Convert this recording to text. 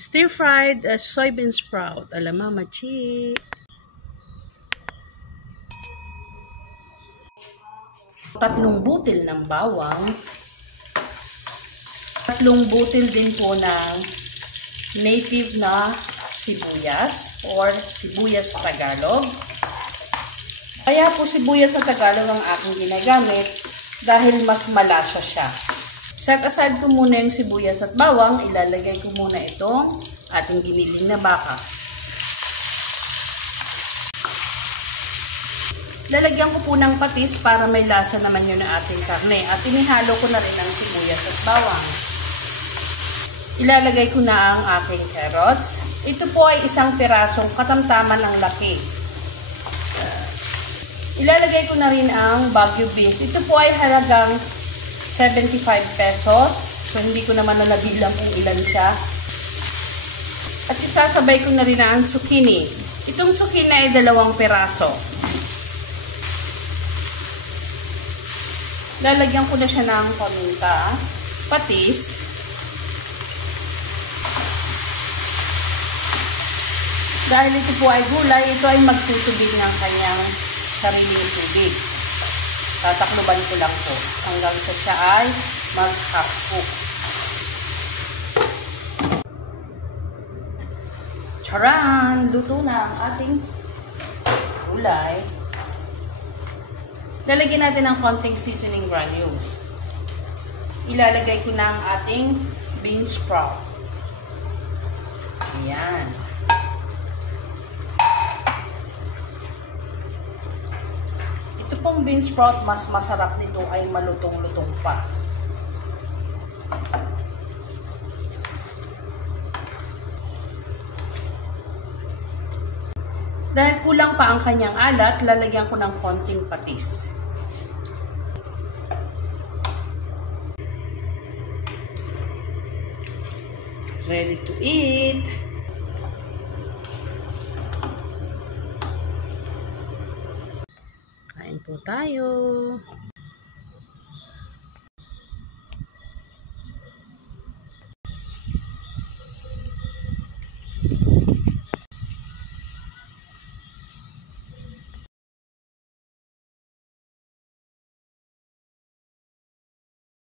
Stir-fried soybean sprout. Ala Mama Chi. Tatlong butil ng bawang. Tatlong butil din po ng native na sibuyas or sibuyas Tagalog. Kaya po sibuyas sa Tagalog ang aking ginagamit dahil mas malasa siya. Set aside ko muna yung sibuyas at bawang. Ilalagay ko muna itong ating giniling na baka. Lalagyan ko po ng patis para may lasa naman yun ng ating karne. At inihalo ko na rin ang sibuyas at bawang. Ilalagay ko na ang aking carrots. Ito po ay isang pirasong katamtaman ang laki. Ilalagay ko na rin ang Baguio beans. Ito po ay halagang 75 pesos. So, hindi ko naman nalabilang kung ilan siya. At isasabay ko na rin ang zucchini. Itong zucchini ay 2 piraso. Lalagyan ko na siya ng paminta, patis, dahil ito po ay gulay, ito ay magtutubig ng kanyang sariling tubig. Tatakluban ko lang po hanggang sa siya ay mag-half cook. Charan! Luto na ang ating gulay. Lalagyan natin ng konting seasoning granules. Ilalagay ko na ang ating bean sprout. Ayan. Ito pong bean sprout, mas masarap nito ay malutong-lutong pa. Dahil kulang pa ang kanyang alat, lalagyan ko ng konting patis. Ready to eat! Kain po tayo!